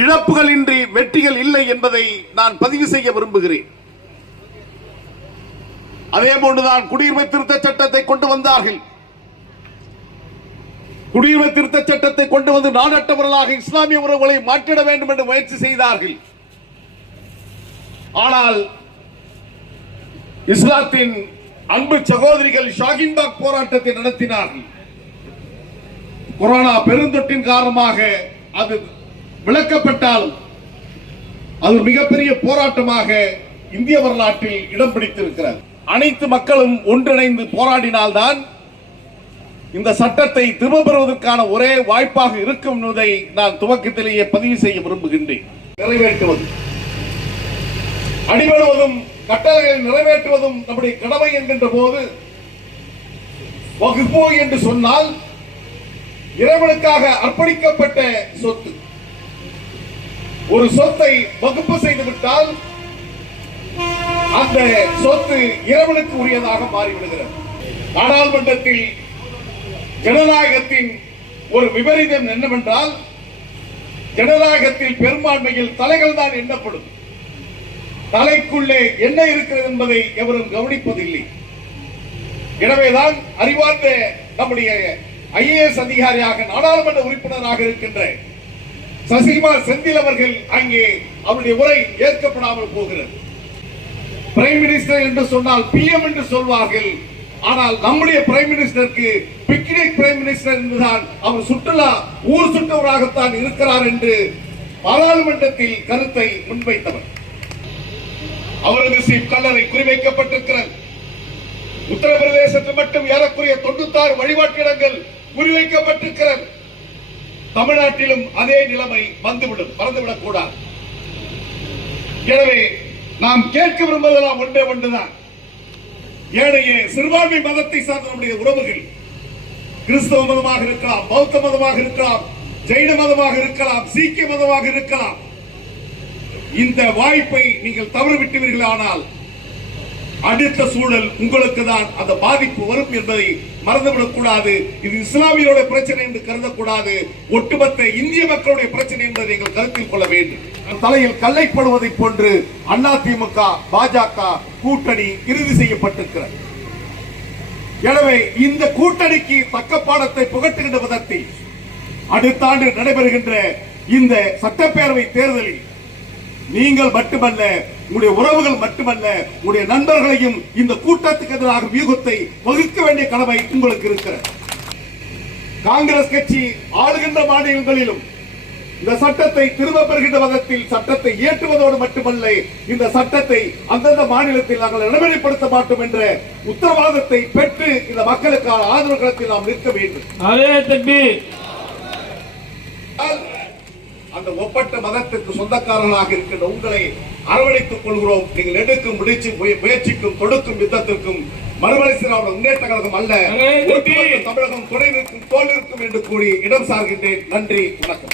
இழப்புகள் இன்றி வெற்றிகள் இல்லை என்பதை நான் பதிவு செய்ய விரும்புகிறேன். அதே போன்றுதான் குடியுரிமை திருத்த சட்டத்தை கொண்டு வந்தார்கள். குடியுரிமை திருத்த சட்டத்தை கொண்டு வந்து நாடற்றவர்களாக இஸ்லாமிய உறவுகளை மாற்றிட வேண்டும் என்று முயற்சி செய்தார்கள். ஆனால் இஸ்லாத்தின் அன்பு சகோதரிகள் ஷாகின்பாக் போராட்டத்தை நடத்தினார்கள். கொரோனா பெருந்தொற்றின் காரணமாக அது விளக்கப்பட்டாலும் அது மிகப்பெரிய போராட்டமாக இந்திய வரலாற்றில் இடம் பிடித்திருக்கிறது. அனைத்து மக்களும் ஒன்றிணைந்து போராடினால்தான் இந்த சட்டத்தை திரும்ப பெறுவதற்கான ஒரே வாய்ப்பாக இருக்கும் என்பதை நான் துவக்கத்திலேயே பதிவு செய்ய விரும்புகின்றேன். நிறைவேற்றுவது. அடிபடுவதும் கட்டளைகளை நிறைவேற்றுவதும் நம்முடைய கடமை என்கின்ற போது வகுப்போ என்று சொன்னால் இறைவனுக்காக அர்ப்பணிக்கப்பட்ட சொத்து. ஒரு சொத்தை வகுப்பு செய்து விட்டால் அந்த சொத்து இறைவனுக்கு உரியதாக மாறிவிடுகிறது. நாடாளுமன்றத்தில் ஜனநாயகத்தின் ஒரு விபரீதம் என்னவென்றால் ஜனநாயகத்தில் பெரும்பான்மையில் தலைகள் தான் எண்ணப்படும். தலைக்குள்ளே என்ன இருக்கிறது என்பதை எவரும் கவனிப்பதில்லை. எனவேதான் அறிவார்ந்த நம்முடைய ஐஏஎஸ் அதிகாரியாக நாடாளுமன்ற உறுப்பினராக இருக்கின்ற சசிகுமார் செந்தில் அவர்கள் அங்கே அவருடைய உரை ஏற்கப்படாமல் போகிறது. பிரைம் மினிஸ்டர் என்று சொன்னால் பிஎம் என்று சொல்வார்கள். ஆனால் நம்முடைய பிரைம் மினிஸ்டருக்கு பிக்னிக் பிரைம் மினிஸ்டர் என்றுதான் அவர் சுற்றுலா ஊர் சுற்றவராகத்தான் இருக்கிறார் என்று பாராளுமன்றத்தில் கருத்தை முன்வைத்தவர். அவரது சீப் கல்லறை குறிவைக்கப்பட்டிருக்கிறது. உத்தரப்பிரதேசத்தில் மட்டும் ஏறக்குரிய தொண்ணூத்தாறு வழிபாட்டு இடங்கள் குறிவைக்கப்பட்டிருக்கிறது. தமிழ்நாட்டிலும் அதே நிலைமை வந்துவிடும் மறந்துவிடக் கூடாது. எனவே நாம் கேட்க விரும்புவதெல்லாம் ஒன்றே ஒன்றுதான். ஏனைய சிறுபான்மை மதத்தை சார்ந்த நம்முடைய உறவுகள் கிறிஸ்தவ மதமாக இருக்கலாம் பௌத்த மதமாக இருக்கலாம் ஜெயின மதமாக இருக்கலாம் சீக்கிய மதமாக இருக்கலாம். இந்த வாய்ப்பை நீங்கள் தவறு விட்டுவீர்கள் ஆனால் அடுத்த சூழல் உங்களுக்கு தான் அந்த பாதிப்பு வரும் என்பதை மறந்துவிடக் கூடாது இது இஸ்லாமியோட பிரச்சனை என்று கருதக்கூடாது. ஒட்டுமொத்த இந்திய மக்களுடைய பிரச்சனை என்பதை நீங்கள் கருத்தில் கொள்ள வேண்டும். தலையில் கல்லைப்படுவதை போன்று அதிமுக பாஜக கூட்டணி இறுதி செய்யப்பட்டிருக்கிறது. எனவே இந்த கூட்டணிக்கு தக்க பாடத்தை புகட்டுகின்ற விதத்தில் அடுத்த ஆண்டு நடைபெறுகின்ற இந்த சட்டப்பேரவை தேர்தலில் நீங்கள் மட்டுமல்ல உடைய உறவுகள் மட்டுமல்ல உடைய நண்பர்களையும் இந்த கூட்டத்துக்கு எதிராக வியூகத்தை வகுக்க வேண்டிய கடமை உங்களுக்கு இருக்கிற காங்கிரஸ் கட்சி ஆளுகின்ற மாநிலங்களிலும் இந்த சட்டத்தை திரும்ப பெறுகின்ற வகத்தில் சட்டத்தை இயற்றுவதோடு மட்டுமல்ல இந்த சட்டத்தை அந்தந்த மாநிலத்தில் நாங்கள் நடைமுறைப்படுத்த மாட்டோம் என்ற உத்தரவாதத்தை பெற்று இந்த மக்களுக்கான ஆதரவு களத்தில் நாம் நிற்க வேண்டும். அந்த ஒப்பட்ட மதத்துக்கு சொந்தக்காரர்களாக இருக்கின்ற உங்களை அரவணைத்துக் கொள்கிறோம். நீங்கள் எடுக்கும் முடிச்சு முய- முயற்சிக்கும் தொடுக்கும் யுத்தத்திற்கும் மறுமலர்ச்சி முன்னேற்ற கழகம் அல்ல. தமிழகம் துணை நிற்கும் தோல் இருக்கும் என்று கூறி இடம் சார்கின்றேன். நன்றி. வணக்கம்.